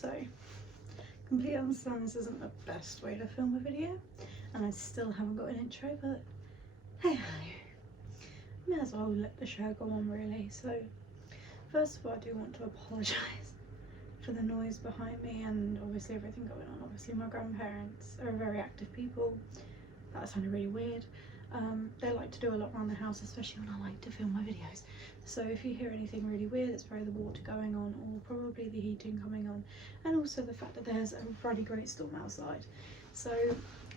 So, completely understand this isn't the best way to film a video, and I still haven't got an intro, but hey ho, may as well let the show go on really. So, first of all, I do want to apologise for the noise behind me and obviously everything going on. Obviously my grandparents are very active people. That sounded really weird. They like to do a lot around the house, especially when I like to film my videos. So if you hear anything really weird, it's probably the water going on or probably the heating coming on, and also the fact that there's a bloody great storm outside. So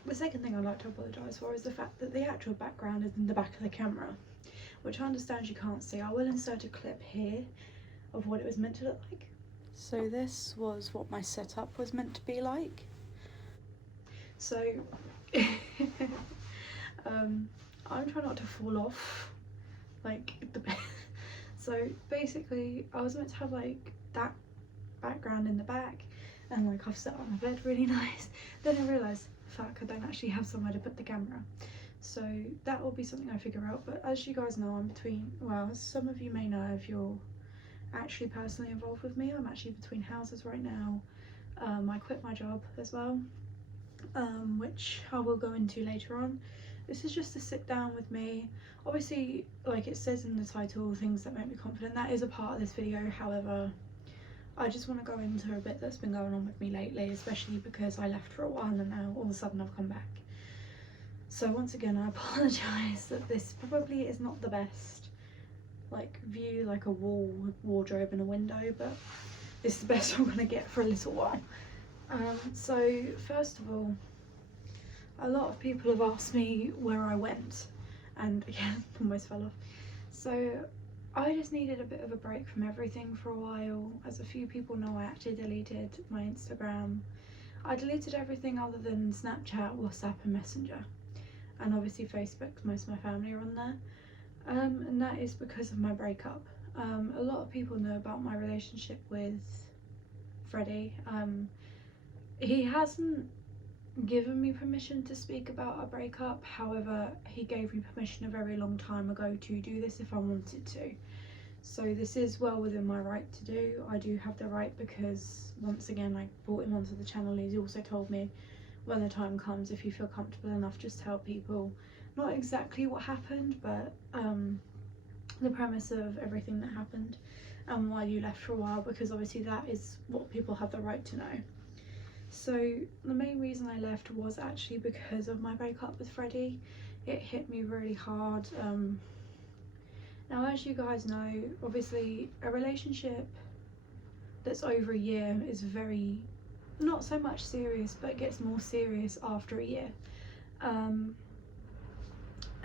the second thing I'd like to apologise for is the fact that the actual background is in the back of the camera, which I understand you can't see. I will insert a clip here of what it was meant to look like. So this was what my setup was meant to be like. So I'm trying not to fall off like the bed. So basically I was meant to have like that background in the back and like I've set up my bed really nice. Then I realised, fuck, I don't actually have somewhere to put the camera. So that will be something I figure out. But as you guys know, I'm between, well, as some of you may know if you're actually personally involved with me, I'm actually between houses right now. I quit my job as well, which I will go into later on. This is just to sit down with me. Obviously, like it says in the title, things that make me confident, that is a part of this video. However, I just want to go into a bit that's been going on with me lately, especially because I left for a while and now all of a sudden I've come back. So once again, I apologise that this probably is not the best like view, like a wardrobe and a window, but it's the best I'm gonna get for a little while. So first of all, a lot of people have asked me where I went, and again almost fell off. So I just needed a bit of a break from everything for a while. As a few people know, I actually deleted my Instagram. I deleted everything other than Snapchat, WhatsApp and Messenger, and obviously Facebook, because most of my family are on there. And that is because of my breakup. A lot of people know about my relationship with Freddie. He hasn't given me permission to speak about a breakup, however he gave me permission a very long time ago to do this if I wanted to. So this is well within my right to do. I do have the right because once again I brought him onto the channel. He's also told me when the time comes, if you feel comfortable enough, just tell people not exactly what happened, but the premise of everything that happened and why you left for a while, because obviously that is what people have the right to know. So the main reason I left was actually because of my breakup with Freddie. It hit me really hard. Now, as you guys know, obviously a relationship that's over a year is very, not so much serious, but it gets more serious after a year.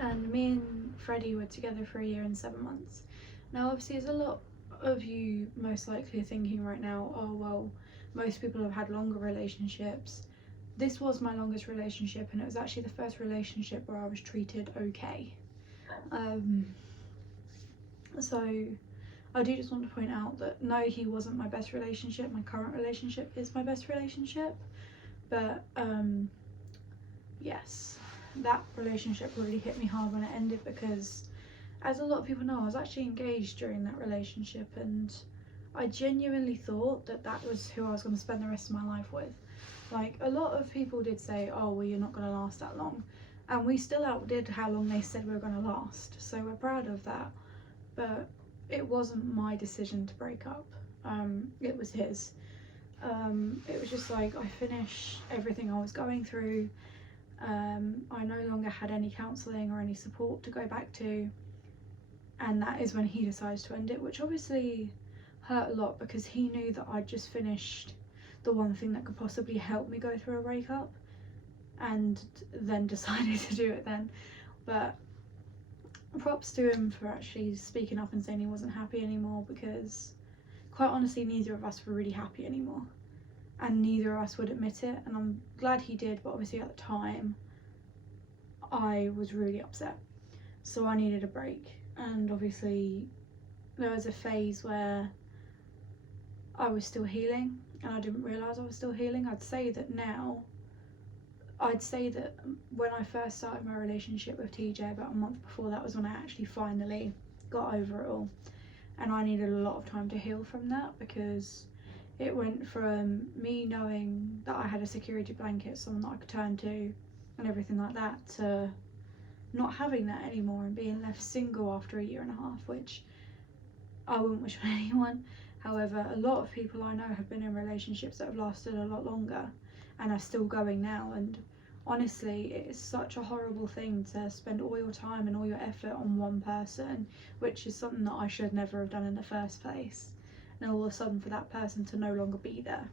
And me and Freddie were together for a year and 7 months. Now obviously there's a lot of you most likely are thinking right now, oh well, most people have had longer relationships. This was my longest relationship, and it was actually the first relationship where I was treated okay. So I do just want to point out that no, he wasn't my best relationship. My current relationship is my best relationship, but yes, that relationship really hit me hard when it ended, because as a lot of people know, I was actually engaged during that relationship, and I genuinely thought that that was who I was going to spend the rest of my life with. Like, a lot of people did say, oh well, you're not going to last that long, and we still outdid how long they said we were going to last, so we're proud of that. But it wasn't my decision to break up, it was his. It was just like I finished everything I was going through. I no longer had any counselling or any support to go back to, and that is when he decided to end it, which obviously hurt a lot because he knew that I'd just finished the one thing that could possibly help me go through a breakup, and then decided to do it then. But props to him for actually speaking up and saying he wasn't happy anymore, because quite honestly neither of us were really happy anymore, and neither of us would admit it, and I'm glad he did, but obviously at the time I was really upset, so I needed a break. And obviously there was a phase where I was still healing and I didn't realise I was still healing. I'd say that when I first started my relationship with TJ about a month before, that was when I actually finally got over it all, and I needed a lot of time to heal from that, because it went from me knowing that I had a security blanket, someone that I could turn to and everything like that, to not having that anymore and being left single after a year and a half, which I wouldn't wish on anyone. However, a lot of people I know have been in relationships that have lasted a lot longer and are still going now, and honestly, it is such a horrible thing to spend all your time and all your effort on one person, which is something that I should never have done in the first place, and all of a sudden for that person to no longer be there.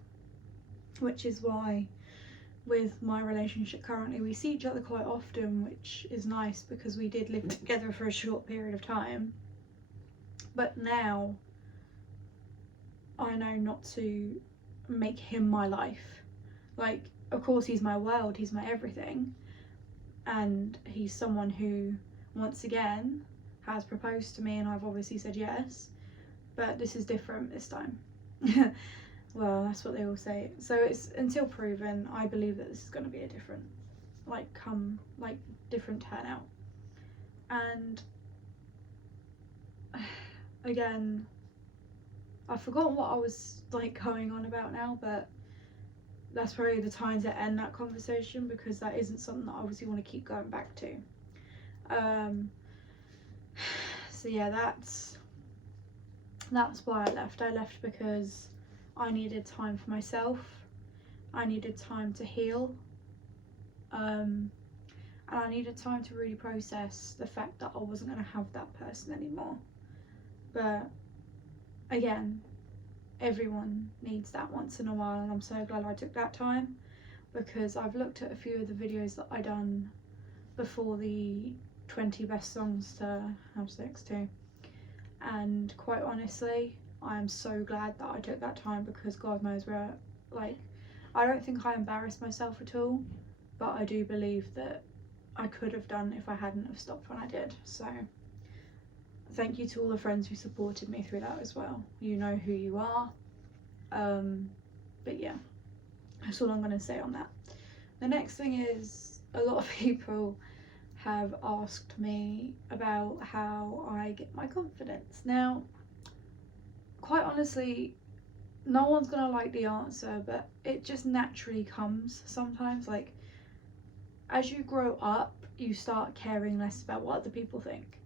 Which is why with my relationship currently, we see each other quite often, which is nice because we did live together for a short period of time. But now I know not to make him my life. Like, of course he's my world, he's my everything, and he's someone who, once again, has proposed to me, and I've obviously said yes, but this is different this time. Well, that's what they all say. So it's until proven, I believe that this is going to be a different, different turnout. And again, I've forgotten what I was going on about now, but that's probably the time to end that conversation, because that isn't something that I obviously want to keep going back to. So yeah, that's why I left. I left because I needed time for myself. I needed time to heal. And I needed time to really process the fact that I wasn't going to have that person anymore. But again, everyone needs that once in a while, and I'm so glad I took that time, because I've looked at a few of the videos that I done before the 20 best songs to have sex to, and quite honestly, I am so glad that I took that time, because God knows where, I don't think I embarrassed myself at all, but I do believe that I could have done if I hadn't have stopped when I did. So thank you to all the friends who supported me through that as well. You know who you are. But yeah, that's all I'm going to say on that. The next thing is, a lot of people have asked me about how I get my confidence. Now, quite honestly, no one's going to like the answer, but it just naturally comes sometimes. As you grow up, you start caring less about what other people think.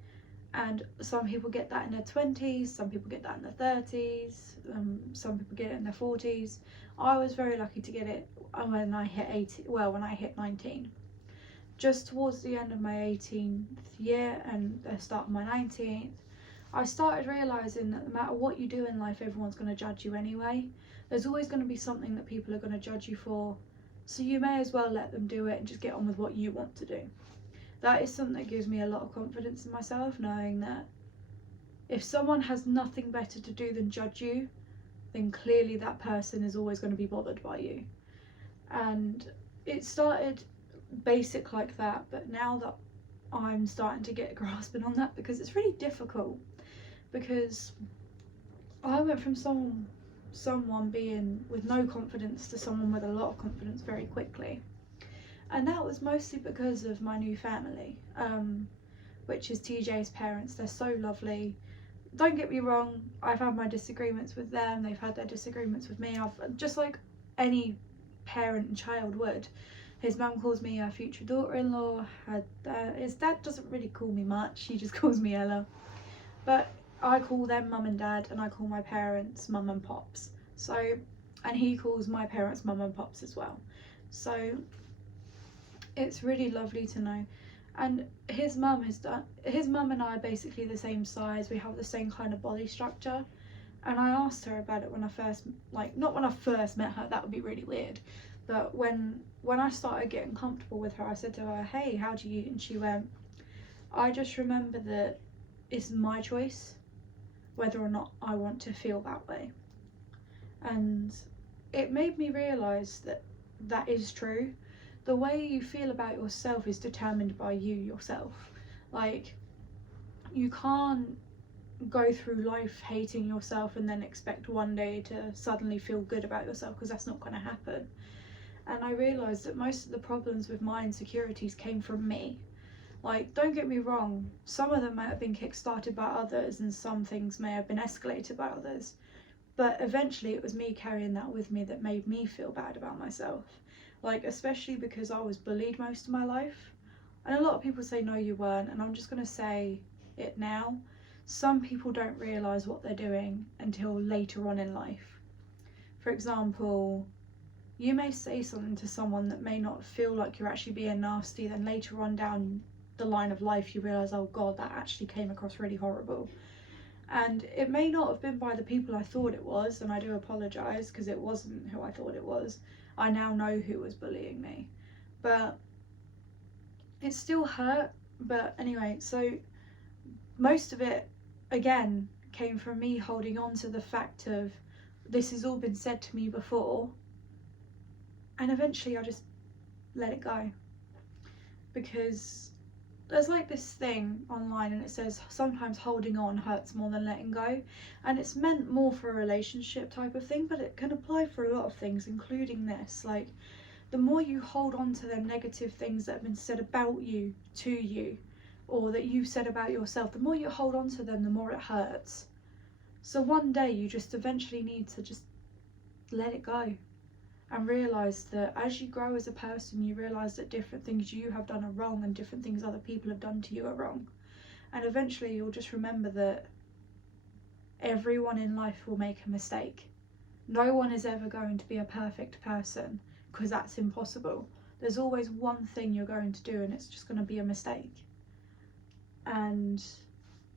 And some people get that in their 20s, some people get that in their 30s, some people get it in their 40s. I was very lucky to get it when I hit 19. Just towards the end of my 18th year and the start of my 19th, I started realising that no matter what you do in life, everyone's going to judge you anyway. There's always going to be something that people are going to judge you for, so you may as well let them do it and just get on with what you want to do. That is something that gives me a lot of confidence in myself, knowing that if someone has nothing better to do than judge you, then clearly that person is always going to be bothered by you. And it started basic like that, but now that I'm starting to get grasping on that, because it's really difficult, because I went from someone being with no confidence to someone with a lot of confidence very quickly. And that was mostly because of my new family, which is TJ's parents. They're so lovely. Don't get me wrong, I've had my disagreements with them, they've had their disagreements with me. I've just like any parent and child would. His mum calls me a future daughter-in-law. His dad doesn't really call me much, he just calls me Ella. But I call them mum and dad, and I call my parents mum and pops. So, and he calls my parents mum and pops as well. So it's really lovely to know. And his mum and I are basically the same size. We have the same kind of body structure. And I asked her about it when I first, not when I first met her, that would be really weird. But when I started getting comfortable with her, I said to her, hey, how do you eat? And she went, I just remember that it's my choice whether or not I want to feel that way. And it made me realise that that is true. The way you feel about yourself is determined by you yourself. You can't go through life hating yourself and then expect one day to suddenly feel good about yourself, because that's not going to happen. And I realised that most of the problems with my insecurities came from me. Don't get me wrong, some of them might have been kick-started by others, and some things may have been escalated by others. But eventually it was me carrying that with me that made me feel bad about myself. Like, especially because I was bullied most of my life. And a lot of people say, no, you weren't. And I'm just going to say it now. Some people don't realise what they're doing until later on in life. For example, you may say something to someone that may not feel like you're actually being nasty, then later on down the line of life you realise, oh God, that actually came across really horrible. And it may not have been by the people I thought it was, and I do apologise because it wasn't who I thought it was. I now know who was bullying me. But it still hurt. But anyway, so most of it, again, came from me holding on to the fact of this has all been said to me before. And eventually I just let it go. Because there's like this thing online and it says sometimes holding on hurts more than letting go, and it's meant more for a relationship type of thing, but it can apply for a lot of things, including this. Like, the more you hold on to them negative things that have been said about you to you, or that you've said about yourself, the more you hold on to them, the more it hurts. So one day you just eventually need to just let it go and realise that as you grow as a person, you realise that different things you have done are wrong and different things other people have done to you are wrong. And eventually you'll just remember that everyone in life will make a mistake. No one is ever going to be a perfect person, because that's impossible. There's always one thing you're going to do and it's just going to be a mistake. And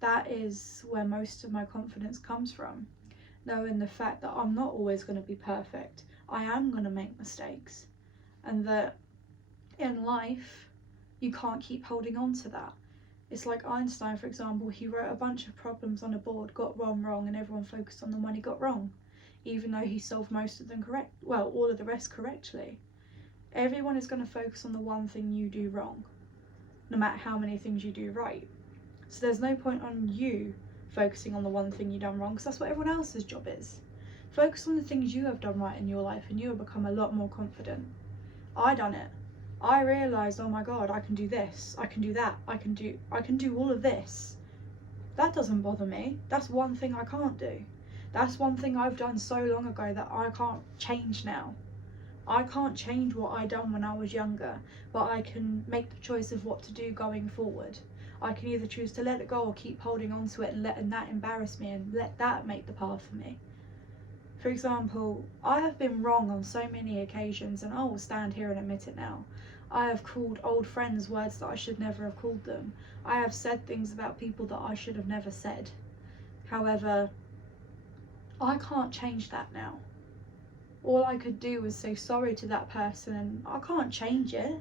that is where most of my confidence comes from, knowing the fact that I'm not always going to be perfect. I am going to make mistakes, and that in life you can't keep holding on to that. It's like Einstein, for example. He wrote a bunch of problems on a board, got one wrong, and everyone focused on the one he got wrong, even though he solved most of them correct, well, all of the rest correctly. Everyone is going to focus on the one thing you do wrong, no matter how many things you do right. So there's no point on you focusing on the one thing you've done wrong, because that's what everyone else's job is. Focus on the things you have done right in your life and you'll become a lot more confident. I done it. I realised, oh my God, I can do this, I can do that, I can do all of this. That doesn't bother me. That's one thing I can't do. That's one thing I've done so long ago that I can't change now. I can't change what I done when I was younger, but I can make the choice of what to do going forward. I can either choose to let it go or keep holding on to it and letting that embarrass me and let that make the path for me. For example, I have been wrong on so many occasions, and I will stand here and admit it now. I have called old friends words that I should never have called them. I have said things about people that I should have never said. However, I can't change that now. All I could do was say sorry to that person, and I can't change it.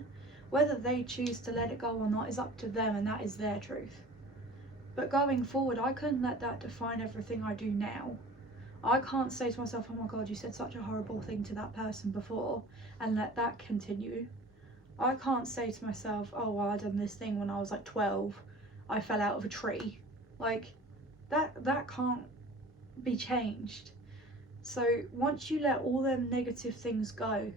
Whether they choose to let it go or not is up to them, and that is their truth. But going forward, I couldn't let that define everything I do now. I can't say to myself, oh my God, you said such a horrible thing to that person before, and let that continue. I can't say to myself, oh, well, I done this thing when I was like 12, I fell out of a tree. Like, that can't be changed. So once you let all them negative things go,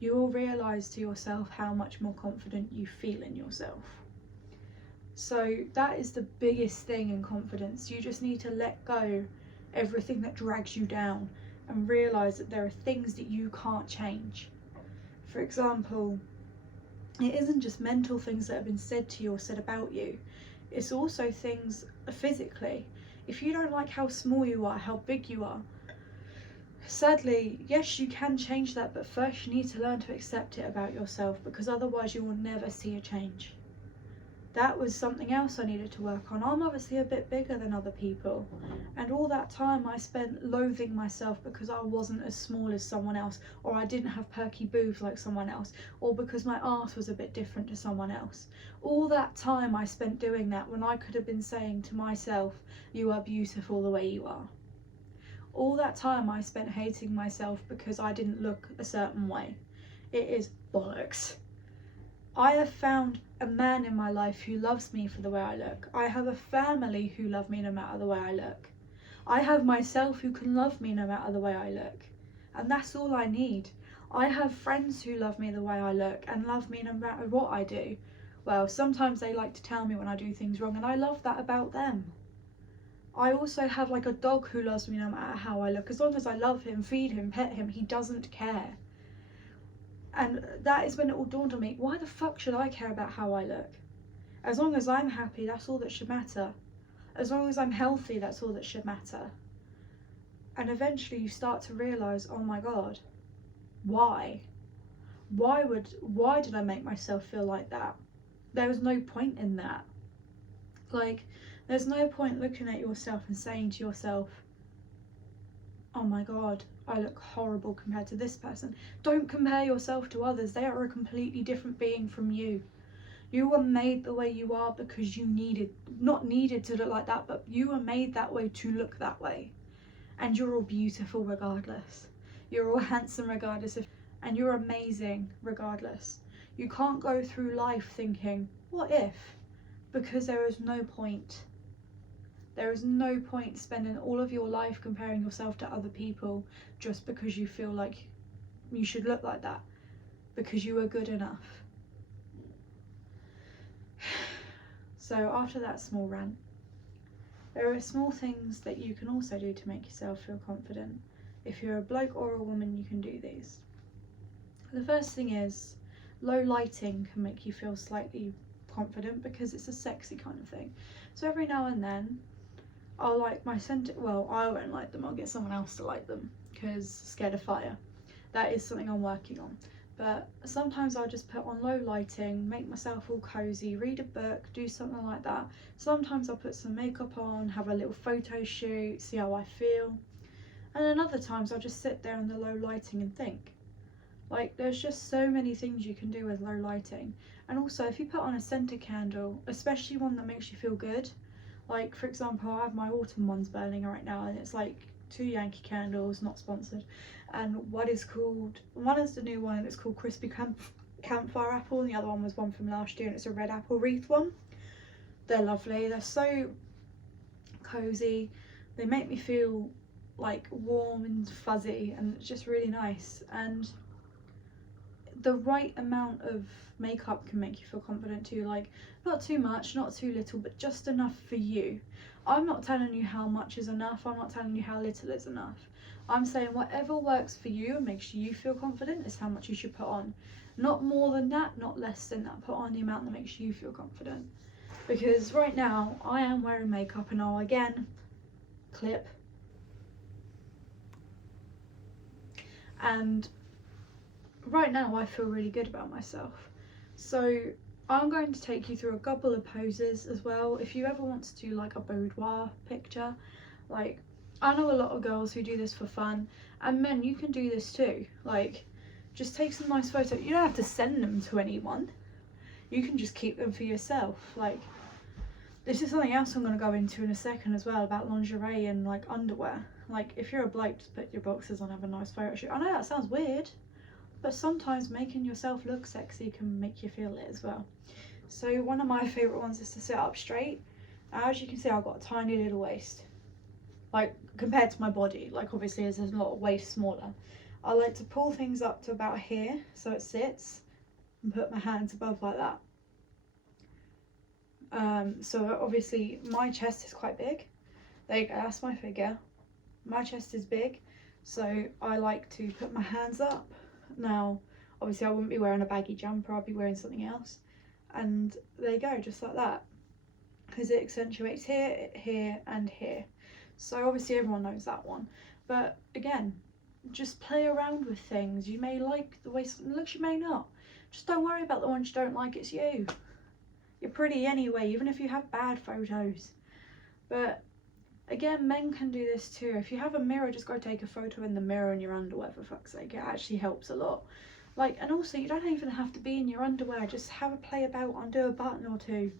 you will realise to yourself how much more confident you feel in yourself. So that is the biggest thing in confidence. You just need to let go everything that drags you down and realise that there are things that you can't change. For example, it isn't just mental things that have been said to you or said about you. It's also things physically. If you don't like how small you are, how big you are, sadly, yes, you can change that, but first you need to learn to accept it about yourself, because otherwise you will never see a change. That was something else I needed to work on. I'm obviously a bit bigger than other people, and all that time I spent loathing myself because I wasn't as small as someone else, or I didn't have perky boobs like someone else, or because my arse was a bit different to someone else. All that time I spent doing that when I could have been saying to myself, you are beautiful the way you are. All that time I spent hating myself because I didn't look a certain way. It is bollocks. I have found a man in my life who loves me for the way I look. I have a family who love me no matter the way I look. I have myself who can love me no matter the way I look. And that's all I need. I have friends who love me the way I look and love me no matter what I do. Well, sometimes they like to tell me when I do things wrong, and I love that about them. I also have like a dog who loves me no matter how I look. As long as I love him, feed him, pet him, he doesn't care. And that is when it all dawned on me, why the fuck should I care about how I look? As long as I'm happy, that's all that should matter. As long as I'm healthy, that's all that should matter. And eventually you start to realise, oh my god, why? Why did I make myself feel like that? There was no point in that. Like, there's no point looking at yourself and saying to yourself, oh my god, I look horrible compared to this person. Don't compare yourself to others. They are a completely different being from you. You were made the way you are because you not needed to look like that, but you were made that way to look that way. And you're all beautiful regardless. You're all handsome regardless, and you're amazing regardless. You can't go through life thinking, what if? Because there is no point. There is no point spending all of your life comparing yourself to other people just because you feel like you should look like that, because you are good enough. So after that small rant, there are small things that you can also do to make yourself feel confident. If you're a bloke or a woman, you can do these. The first thing is, low lighting can make you feel slightly confident because it's a sexy kind of thing. So every now and then, I'll light my scent. Well, I won't light them, I'll get someone else to light them because scared of fire. That is something I'm working on. But sometimes I'll just put on low lighting, make myself all cozy, read a book, do something like that. Sometimes I'll put some makeup on, have a little photo shoot, see how I feel. And then other times I'll just sit there in the low lighting and think. Like, there's just so many things you can do with low lighting. And also, if you put on a scented candle, especially one that makes you feel good, like for example, I have my autumn ones burning right now, and it's like 2 Yankee candles, not sponsored, and one is the new one, and it's called Crispy Campfire Apple, and the other one was one from last year, and it's a red apple wreath one. They're lovely, they're so cozy, they make me feel like warm and fuzzy, and it's just really nice. And the right amount of makeup can make you feel confident too, like not too much, not too little, but just enough for you. I'm not telling you how much is enough, I'm not telling you how little is enough. I'm saying whatever works for you and makes you feel confident is how much you should put on. Not more than that, not less than that. Put on the amount that makes you feel confident. Because right now I am wearing makeup, and I'll again clip. And right now I feel really good about myself. So I'm going to take you through a couple of poses as well. If you ever want to do like a boudoir picture, like I know a lot of girls who do this for fun, and men, you can do this too. Like, just take some nice photos. You don't have to send them to anyone. You can just keep them for yourself. Like, this is something else I'm going to go into in a second as well, about lingerie and like underwear. Like, if you're a bloke, just put your boxers on, have a nice photo shoot. I know that sounds weird, but sometimes making yourself look sexy can make you feel it as well. So one of my favourite ones is to sit up straight. As you can see, I've got a tiny little waist, like compared to my body. Like obviously there's a lot of waist smaller. I like to pull things up to about here so it sits, and put my hands above like that. So obviously my chest is quite big. There you go, that's my figure. My chest is big, so I like to put my hands up. Now obviously I wouldn't be wearing a baggy jumper, I'd be wearing something else. And there you go, just like that, because it accentuates here, here and here. So obviously everyone knows that one, but again, just play around with things. You may like the way something looks, you may not. Just don't worry about the ones you don't like, it's you. You're pretty anyway, even if you have bad photos. But again, men can do this too. If you have a mirror, just go take a photo in the mirror in your underwear, for fuck's sake. It actually helps a lot. Like, and also you don't even have to be in your underwear, just have a play about, undo a button or two.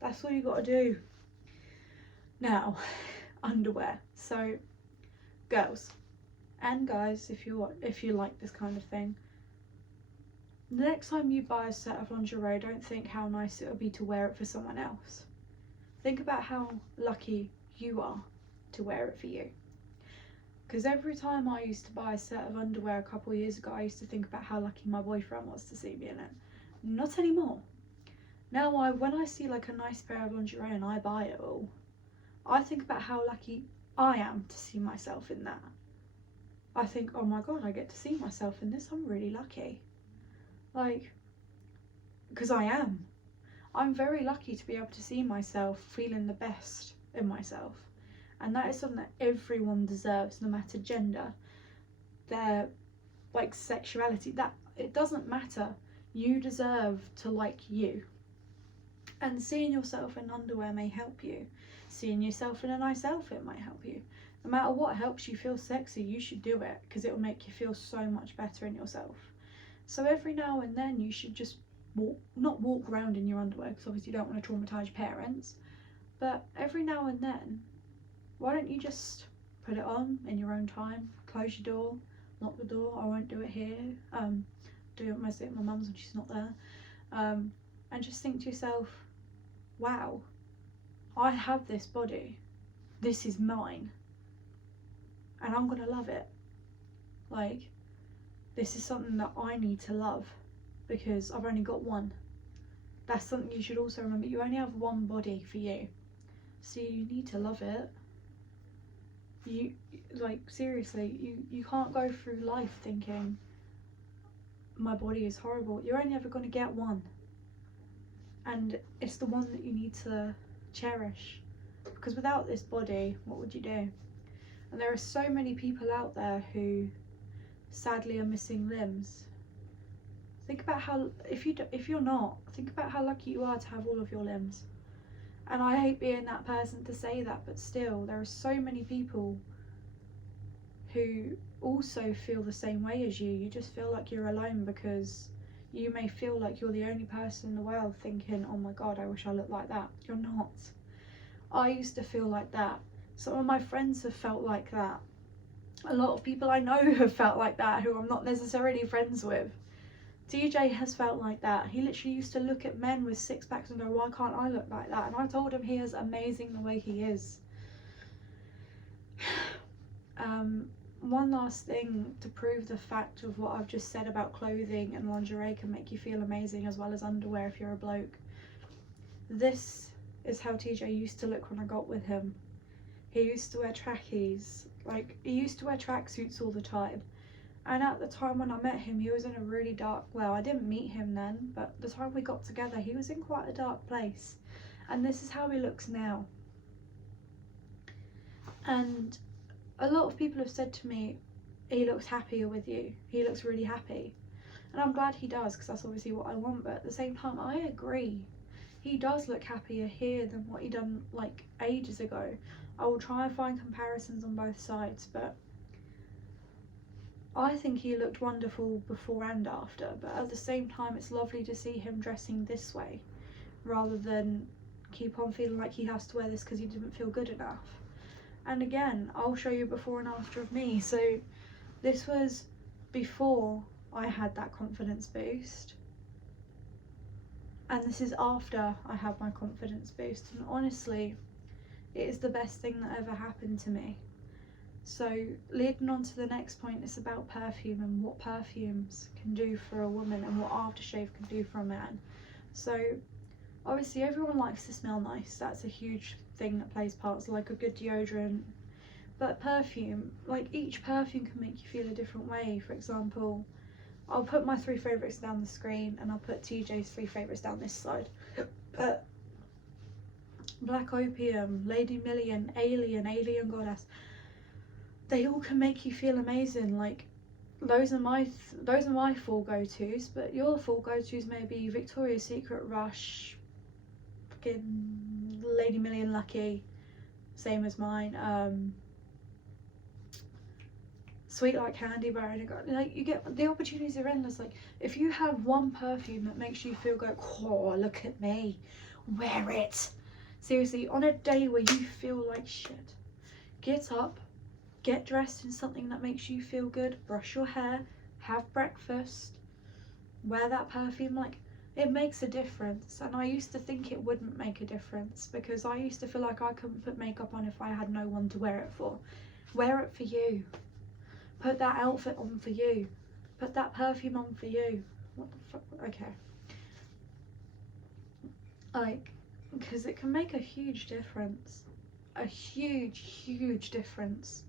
That's all you got to do. Now, underwear. So girls and guys, if you like this kind of thing, the next time you buy a set of lingerie, don't think how nice it would be to wear it for someone else. Think about how lucky you are to wear it for you. Because every time I used to buy a set of underwear a couple of years ago, I used to think about how lucky my boyfriend was to see me in it. Not anymore. Now when I see like a nice pair of lingerie and I buy it all, I think about how lucky I am to see myself in that. I think, oh my god, I get to see myself in this, I'm really lucky. Like, because I am. I'm very lucky to be able to see myself feeling the best in myself. And that is something that everyone deserves, no matter gender, their like sexuality, that it doesn't matter. You deserve to like you. And seeing yourself in underwear may help you. Seeing yourself in a nice outfit might help you. No matter what helps you feel sexy, you should do it, because it will make you feel so much better in yourself. So every now and then you should just not walk around in your underwear, because obviously you don't want to traumatise your parents, but every now and then, why don't you just put it on in your own time, close your door, lock the door. I won't do it here, do it mostly at my mum's when she's not there, and just think to yourself, wow, I have this body, this is mine, and I'm gonna love it. Like, this is something that I need to love, because I've only got one. That's something you should also remember. You only have one body for you, so you need to love it. You, like, seriously, you can't go through life thinking my body is horrible. You're only ever going to get one, and it's the one that you need to cherish, because without this body, what would you do? And there are so many people out there who sadly are missing limbs. Think about how, if you're not, think about how lucky you are to have all of your limbs. And I hate being that person to say that, but still, there are so many people who also feel the same way as you. You just feel like you're alone, because you may feel like you're the only person in the world thinking, oh my god, I wish I looked like that. You're not. I used to feel like that. Some of my friends have felt like that. A lot of people I know have felt like that, who I'm not necessarily friends with. TJ has felt like that. He literally used to look at men with six packs and go, why can't I look like that? And I told him he is amazing the way he is. One last thing to prove the fact of what I've just said about clothing and lingerie can make you feel amazing, as well as underwear if you're a bloke. This is how TJ used to look when I got with him. He used to wear trackies, like he used to wear tracksuits all the time. And at the time when I met him, he was in a really dark, well, I didn't meet him then, but the time we got together, he was in quite a dark place. And this is how he looks now. And a lot of people have said to me, he looks happier with you. He looks really happy. And I'm glad he does, because that's obviously what I want. But at the same time, I agree. He does look happier here than what he done like ages ago. I will try and find comparisons on both sides, but I think he looked wonderful before and after. But at the same time, it's lovely to see him dressing this way, rather than keep on feeling like he has to wear this because he didn't feel good enough. And again, I'll show you before and after of me. So this was before I had that confidence boost, and this is after I had my confidence boost. And honestly, it is the best thing that ever happened to me. So leading on to the next point, it's about perfume and what perfumes can do for a woman and what aftershave can do for a man. So obviously everyone likes to smell nice. That's a huge thing that plays parts, like a good deodorant. But perfume, like each perfume can make you feel a different way. For example, I'll put my 3 favourites down the screen, and I'll put TJ's 3 favourites down this side. But Black Opium, Lady Million, Alien Goddess, they all can make you feel amazing. Like those are my 4 go-tos, but your 4 go-tos may be Victoria's Secret, Rush, fucking Lady Million, Lucky, same as mine, Sweet Like Candy by Ariana Grande. Like, you get, the opportunities are endless. Like, if you have one perfume that makes you feel go, oh, look at me, wear it. Seriously, on a day where you feel like shit, get up, get dressed in something that makes you feel good, brush your hair, have breakfast, wear that perfume. Like, it makes a difference. And I used to think it wouldn't make a difference, because I used to feel like I couldn't put makeup on if I had no one to wear it for. Wear it for you. Put that outfit on for you. Put that perfume on for you. What the fuck? Okay. Like, because it can make a huge difference. a huge difference.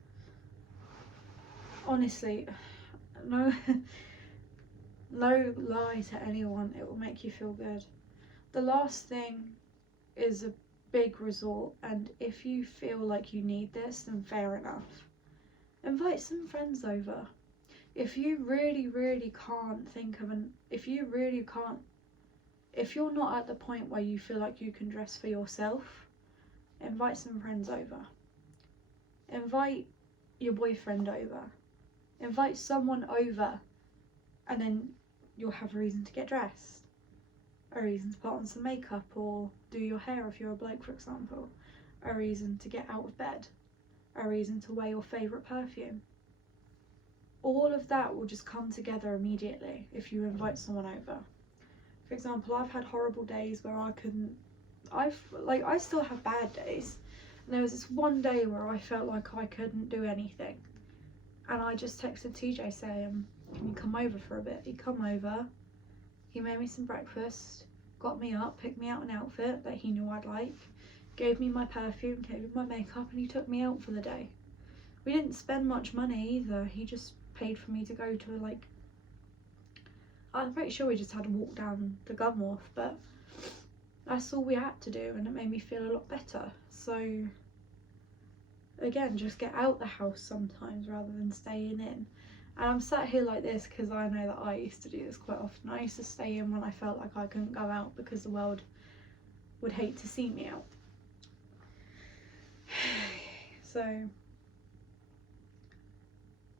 Honestly, no no lie to anyone, it will make you feel good. The last thing is a big resort, and if you feel like you need this, then fair enough. Invite some friends over. If you really can't think of if you're not at the point where you feel like you can dress for yourself, invite some friends over. Invite your boyfriend over. Invite someone over, and then you'll have a reason to get dressed. A reason to put on some makeup or do your hair if you're a bloke, for example. A reason to get out of bed. A reason to wear your favourite perfume. All of that will just come together immediately if you invite someone over. For example, I've had horrible days where I still have bad days. And there was this one day where I felt like I couldn't do anything. And I just texted TJ saying, can you come over for a bit? He come over, he made me some breakfast, got me up, picked me out an outfit that he knew I'd like, gave me my perfume, gave me my makeup, and he took me out for the day. We didn't spend much money either, he just paid for me to go to I'm pretty sure we just had to walk down to Gunwharf, but that's all we had to do and it made me feel a lot better. So again, just get out the house sometimes rather than staying in. And I'm sat here like this because I know that I used to do this quite often. I used to stay in when I felt like I couldn't go out because the world would hate to see me out. So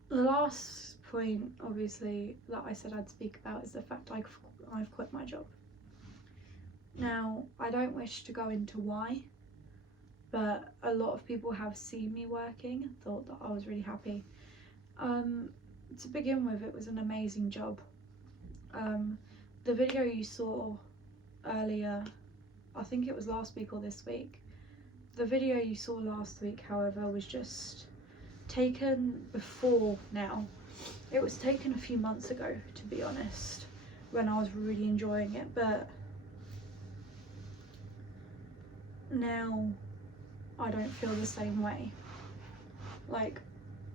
the last point, obviously, that I said I'd speak about is the fact I've quit my job. Now, I don't wish to go into why, but a lot of people have seen me working and thought that I was really happy. To begin with, it was an amazing job. The video you saw earlier, I think it was last week or this week, the video you saw last week, however, was just taken before now. It was taken a few months ago, to be honest, when I was really enjoying it, but now I don't feel the same way. Like,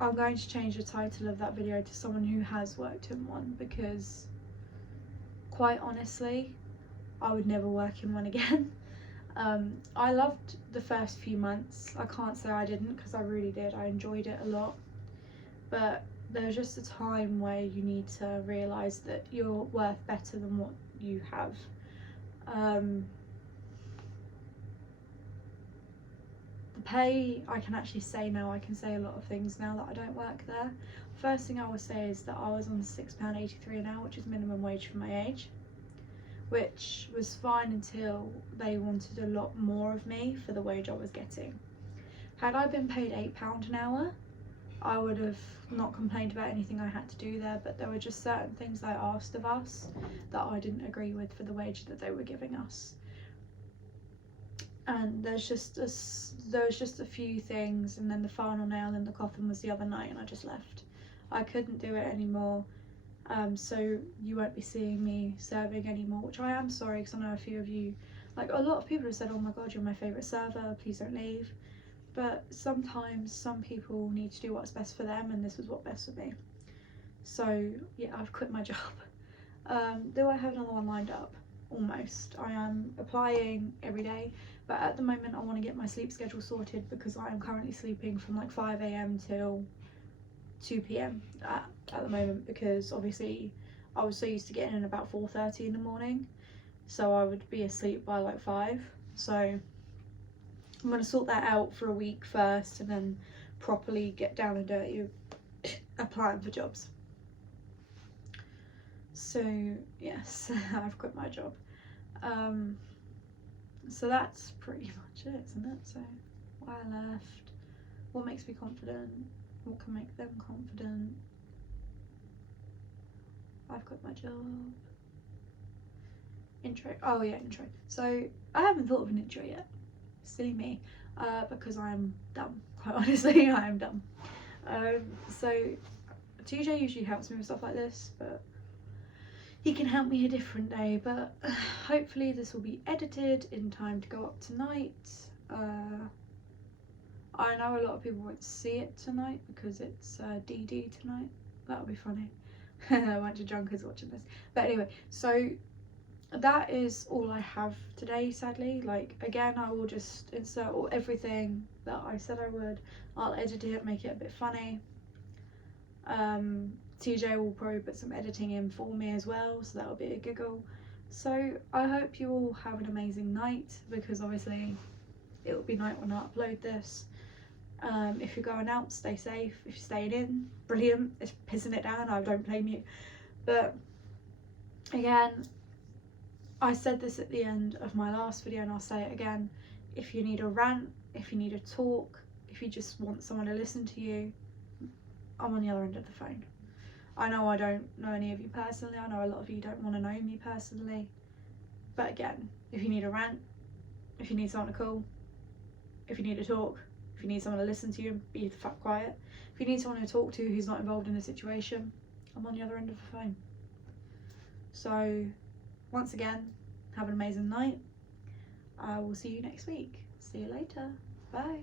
I'm going to change the title of that video to someone who has worked in one, because quite honestly, I would never work in one again. I loved the first few months. I can't say I didn't, because I really did. I enjoyed it a lot. But there's just a time where you need to realise that you're worth better than what you have. The pay, I can actually say now, I can say a lot of things now that I don't work there. First thing I would say is that I was on £6.83 an hour, which is minimum wage for my age, which was fine until they wanted a lot more of me for the wage I was getting. Had I been paid £8 an hour, I would have not complained about anything I had to do there, but there were just certain things they asked of us that I didn't agree with for the wage that they were giving us. And there was just a few things, and then the final nail in the coffin was the other night, and I just left. I couldn't do it anymore. So you won't be seeing me serving anymore, which I am sorry, because I know a few of you, like a lot of people have said, oh my god, you're my favourite server, please don't leave. But sometimes some people need to do what's best for them, and this was what best for me. So yeah, I've quit my job. Do I have another one lined up? Almost. I am applying every day, but at the moment I want to get my sleep schedule sorted, because I am currently sleeping from like 5 AM till 2 PM at the moment, because obviously I was so used to getting in about 4:30 in the morning, so I would be asleep by like 5. So I'm going to sort that out for a week first, and then properly get down and dirty applying for jobs. So yes, I've quit my job. So that's pretty much it, isn't it? So why I left, what makes me confident, what can make them confident. I've quit my job. Intro. Oh yeah, intro. So I haven't thought of an intro yet. Silly me. Because I'm dumb. Quite honestly, I am dumb. So TJ usually helps me with stuff like this, but he can help me a different day. But hopefully this will be edited in time to go up tonight. I know a lot of people won't see it tonight because it's DD tonight. That'll be funny. A bunch of junkers watching this. But anyway, so that is all I have today, sadly. Like, again, I will just insert everything that I said I would. I'll edit it, make it a bit funny. TJ will probably put some editing in for me as well, so that'll be a giggle. So I hope you all have an amazing night, because obviously it will be night when I upload this. If you're going out, stay safe. If you're staying in, brilliant. It's pissing it down, I don't blame you. But again, I said this at the end of my last video and I'll say it again. If you need a rant, if you need a talk, if you just want someone to listen to you, I'm on the other end of the phone. I know I don't know any of you personally. I know a lot of you don't want to know me personally. But again, if you need a rant, if you need someone to call, if you need to talk, if you need someone to listen to you and be the fuck quiet, if you need someone to talk to who's not involved in the situation, I'm on the other end of the phone. So once again, have an amazing night. I will see you next week. See you later. Bye.